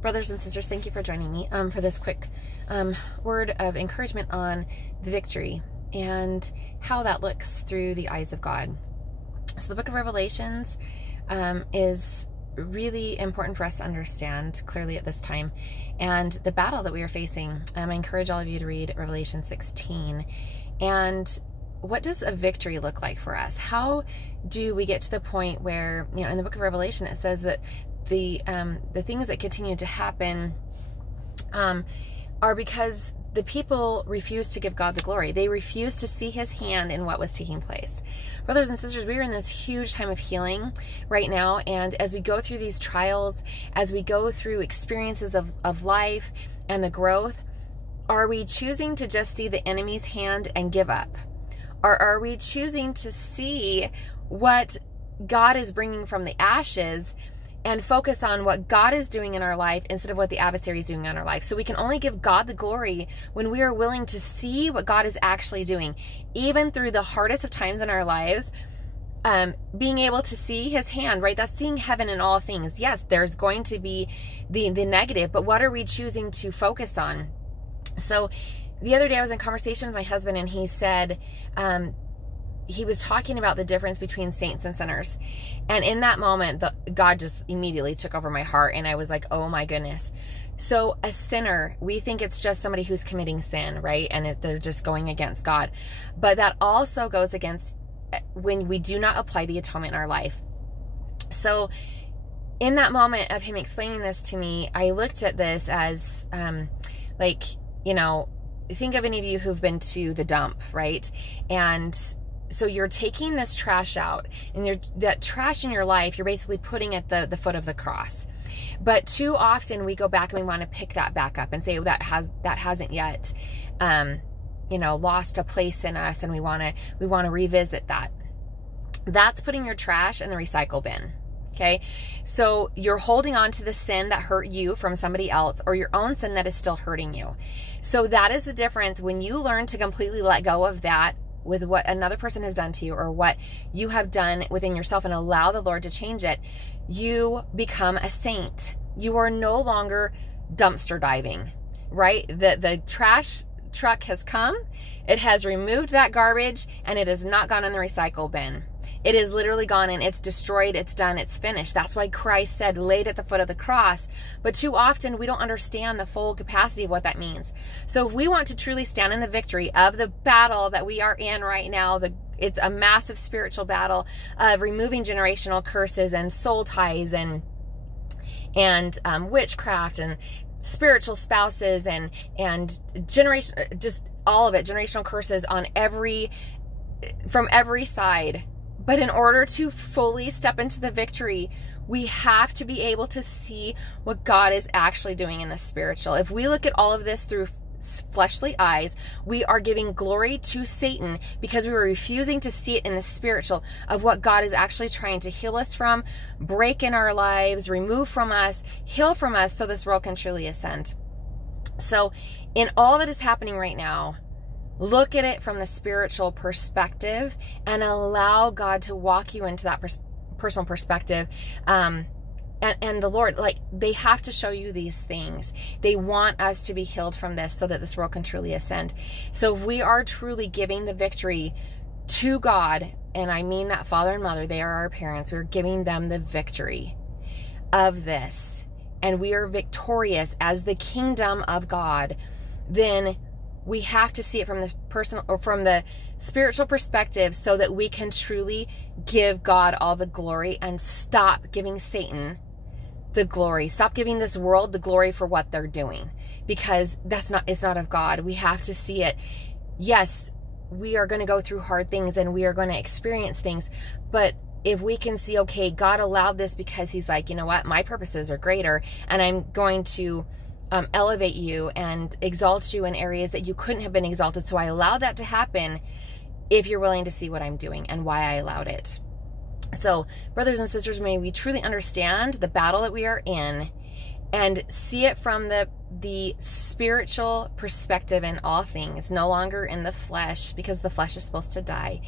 Brothers and sisters, thank you for joining me for this quick word of encouragement on the victory and how that looks through the eyes of God. So the book of Revelations is really important for us to understand clearly at this time. And the battle that we are facing, I encourage all of you to read Revelation 16. And what does a victory look like for us? How do we get to the point where, in the book of Revelation, it says that the things that continue to happen are because the people refuse to give God the glory. They refuse to see his hand in what was taking place. Brothers and sisters, we are in this huge time of healing right now. And as we go through these trials, as we go through experiences of life and the growth, are we choosing to just see the enemy's hand and give up? Or are we choosing to see what God is bringing from the ashes and focus on what God is doing in our life instead of what the adversary is doing in our life? So we can only give God the glory when we are willing to see what God is actually doing, even through the hardest of times in our lives. Being able to see his hand, right? That's seeing heaven in all things. Yes, there's going to be the negative, but what are we choosing to focus on? So the other day I was in conversation with my husband, and he said, he was talking about the difference between saints and sinners. And in that moment, God just immediately took over my heart. And I was like, oh my goodness. So a sinner, we think it's just somebody who's committing sin, right? And they're just going against God. But that also goes against when we do not apply the atonement in our life. So in that moment of him explaining this to me, I looked at this as think of any of you who've been to the dump, right? And so you're taking this trash out, and that trash in your life, you're basically putting at the foot of the cross. But too often we go back and we want to pick that back up and say, oh, that hasn't yet, lost a place in us, and we want to revisit that. That's putting your trash in the recycle bin. Okay. So you're holding on to the sin that hurt you from somebody else, or your own sin that is still hurting you. So that is the difference. When you learn to completely let go of that, with what another person has done to you or what you have done within yourself, and allow the Lord to change it, you become a saint. You are no longer dumpster diving, right? The trash truck has come, it has removed that garbage, and it has not gone in the recycle bin. It is literally gone, and it's destroyed, it's done, it's finished. That's why Christ said, laid at the foot of the cross. But too often we don't understand the full capacity of what that means. So if we want to truly stand in the victory of the battle that we are in right now, it's a massive spiritual battle of removing generational curses and soul ties and witchcraft and spiritual spouses and generation, just all of it, generational curses from every side. But in order to fully step into the victory, we have to be able to see what God is actually doing in the spiritual. If we look at all of this through fleshly eyes, we are giving glory to Satan because we are refusing to see it in the spiritual of what God is actually trying to heal us from, break in our lives, remove from us, heal from us, so this world can truly ascend. So in all that is happening right now, look at it from the spiritual perspective and allow God to walk you into that personal perspective. And the Lord, they have to show you these things. They want us to be healed from this so that this world can truly ascend. So if we are truly giving the victory to God, and I mean that father and mother, they are our parents, we're giving them the victory of this, and we are victorious as the kingdom of God, then we have to see it from the personal or from the spiritual perspective so that we can truly give God all the glory and stop giving Satan the glory. Stop giving this world the glory for what they're doing, because it's not of God. We have to see it. Yes, we are going to go through hard things and we are going to experience things, but if we can see, okay, God allowed this because he's like, you know what, my purposes are greater, and I'm going to elevate you and exalt you in areas that you couldn't have been exalted. So I allow that to happen if you're willing to see what I'm doing and why I allowed it. So brothers and sisters, may we truly understand the battle that we are in and see it from the spiritual perspective in all things, no longer in the flesh, because the flesh is supposed to die.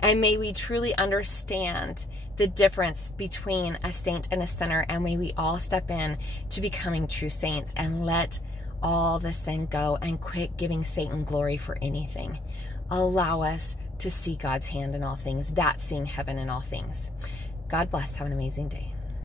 And may we truly understand the difference between a saint and a sinner, and may we all step in to becoming true saints and let all the sin go and quit giving Satan glory for anything. Allow us to see God's hand in all things. That's seeing heaven in all things. God bless. Have an amazing day.